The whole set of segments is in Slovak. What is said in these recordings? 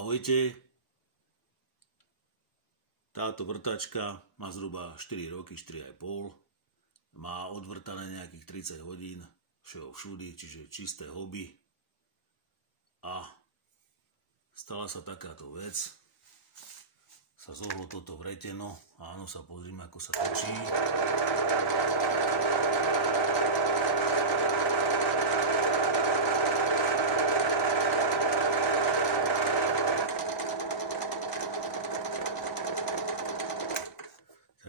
Ahojte. Táto vrtačka má zhruba 4 roky, 4,5. Má odvrtané nejakých 30 hodín všeho všudy, čiže čisté hobby. A stala sa takáto vec. Sa zohlo toto vreteno. Áno, sa pozrime, ako sa točí.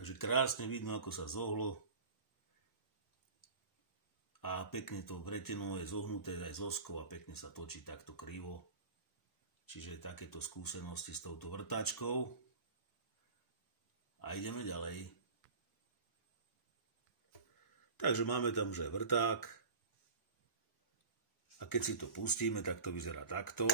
Takže krásne vidno, ako sa zohlo. A pekne to vreteno je zohnuté aj z oskov a pekne sa točí takto krivo. Čiže takéto skúsenosti s touto vrtačkou. A ideme ďalej. Takže máme tam už aj vrták. A keď si to pustíme, tak to vyzerá takto.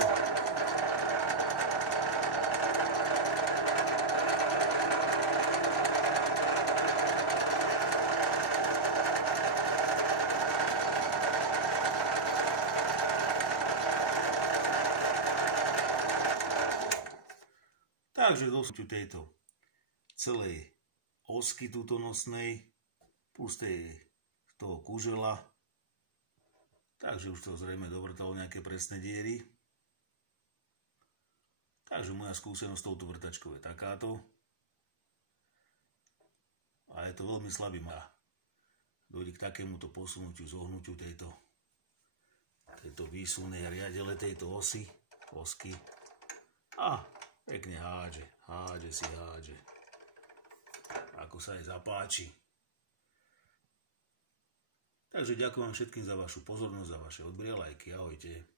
Takže dosť tejto celej osky tutonosnej plus toho kužela. Takže už to zrejme dovrtalo nejaké presné diery. Takže moja skúsenosť s touto vrtačkou je takáto. A je to veľmi slabý má. Dojde k takémuto posunutiu, zohnutiu tejto výsunej riadele tejto osky. A pekne hádže. Ako sa jej zapáči. Takže ďakujem všetkým za vašu pozornosť, za vaše odbery a lajky. Ahojte.